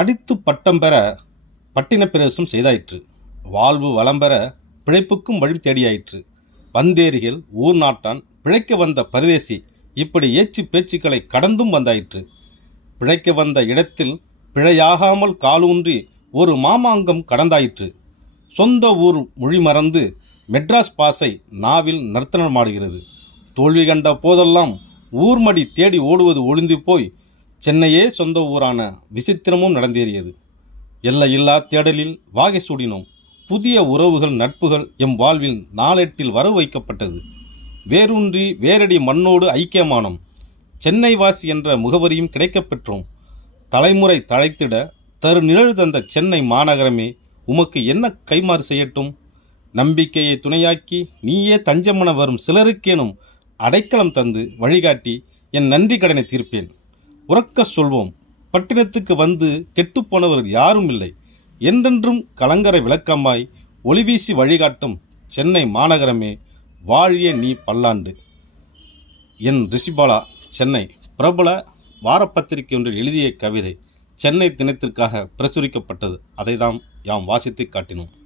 படித்து பட்டம் பெற பட்டின பிரவேசம் செய்தாயிற்று. வாழ்வு வளம் பெற பிழைப்புக்கும் வழி தேடியாயிற்று. வந்தேரிகள் ஊர் நாட்டான் பிழைக்க வந்த பரதேசி இப்படி ஏச்சு பேச்சுக்களை கடந்தும் வந்தாயிற்று. பிழைக்க வந்த இடத்தில் பிழையாகாமல் காலூன்றி ஒரு மாமாங்கம் கடந்தாயிற்று. சொந்த ஊர் மொழி மறந்து மெட்ராஸ் பாசை நாவில் நர்த்தனமாடுகிறது. தோல்வி கண்ட போதெல்லாம் ஊர்மடி தேடி ஓடுவது ஒளிந்து போய் சென்னையே சொந்த ஊரான விசித்திரமும் நடந்தேறியது. எல்லையில்லா தேடலில் வாகை சூடினோம். புதிய உறவுகள் நட்புகள் எம் வாழ்வில் நாளெட்டில் வரவு வைக்கப்பட்டது. வேரூன்றி வேரடி மண்ணோடு ஐக்கியமானோம். சென்னை வாசி என்ற முகவரியும் கிடைக்கப்பெற்றோம் தலைமுறை தழைத்திட தரு நிழல் தந்த சென்னை மாநகரமே உமக்கு என்ன கைமாறு செய்யட்டும்? நம்பிக்கையை துணையாக்கி நீயே தஞ்சமென வரும் சிலருக்கேனும் அடைக்கலம் தந்து வழிகாட்டி என் நன்றி கடனை தீர்ப்பேன். உறக்க சொல்வோம். பட்டினத்துக்கு வந்து கெட்டுப்போனவர் யாரும் இல்லை. என்றென்றும் கலங்கரை விளக்கமாய் ஒளிவீசி வழிகாட்டும் சென்னை மாநகரமே வாழிய நீ பல்லாண்டு. என் ரிஷிபாலா சென்னை. பிரபல வாரப்பத்திரிகை ஒன்றில் எழுதிய கவிதை சென்னை தினத்திற்காக பிரசுரிக்கப்பட்டது. அதை தாம் யாம் வாசித்து காட்டினோம்.